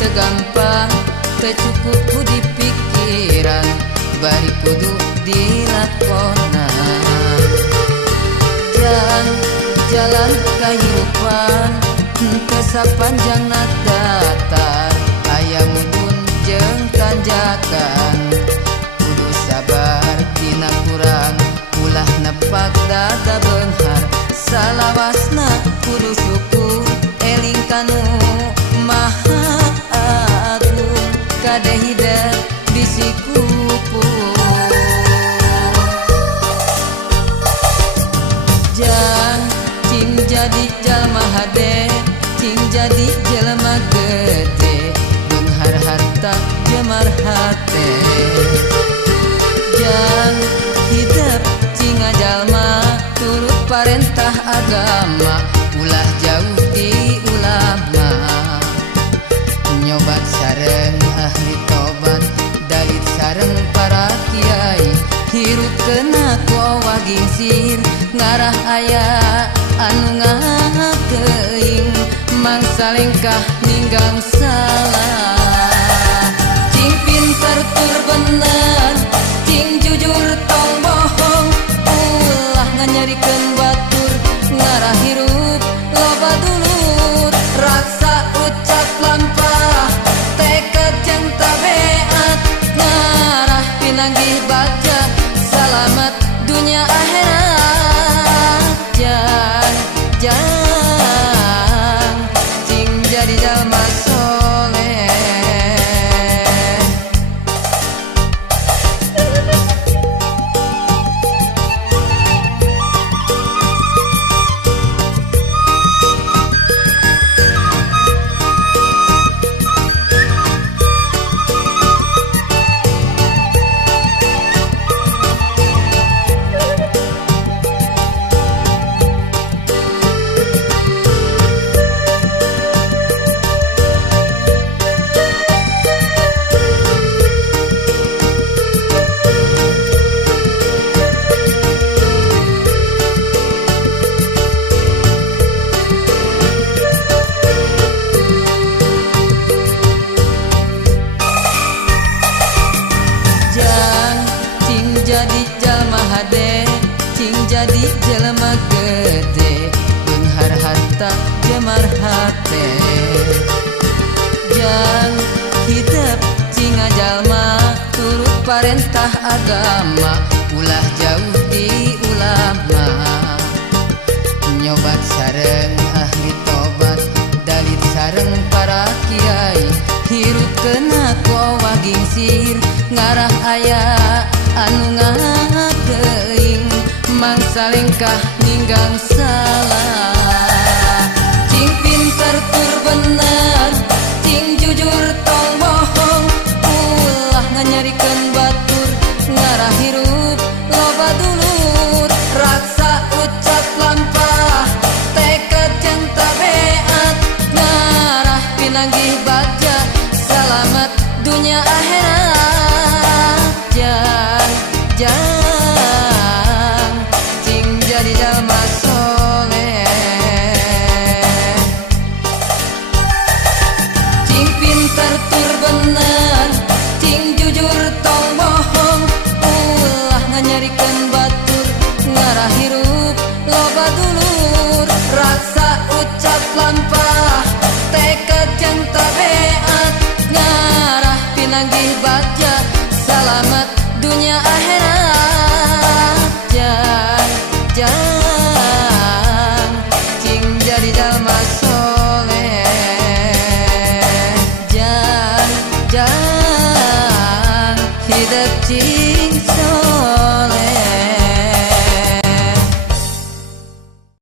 tegampang tecukup ku di pikiran bari kudu dilakonan jalan kehidupan teu sapanjangna datar aya mudun jeung tanjakan kudu sabar dina kurang ulah nepak dada beunghar salawasna kudu syukur eling kanu maha agung kade hidup bisi kupu jang cing jadi jalma hade cing jadi jelema gede beunghar harta jemar hate jang hidup cing jalma turut parentah agama ulah jauh di ulama nyobat sareng ahli tobat dalit sareng para kiai hirup kena kowa gingsir ngarah aya anu ngakeing mangsa lengkah ninggang salah cing pinter tur bener cing jujur tong bohong ulah nganyarikeun batur ngarah hirup loba dulur raksa ucap lampah tekad jeung tabeat ngarah pinanggih bagja selamat dunia akhirat jang cing jadi jalma soleh jadi jalma hade cing jadi jelema gede beunghar harta jemar hate jang hidup cing jalma turut parentah agama ulah jauh di ulama nyobat sareng ahli tobat dalit sareng para kiai hirup kena kowa gingsir ngarah aya anu ngakeing mangsa lengkah ninggang salah cing pinter tur bener cing jujur tong bohong ulah nganyarikeun batur ngarah hirup loba dulur raksa ucap lampah tekad jeung tabeat ngarah pinanggih bagja selamat dunia akhirat jang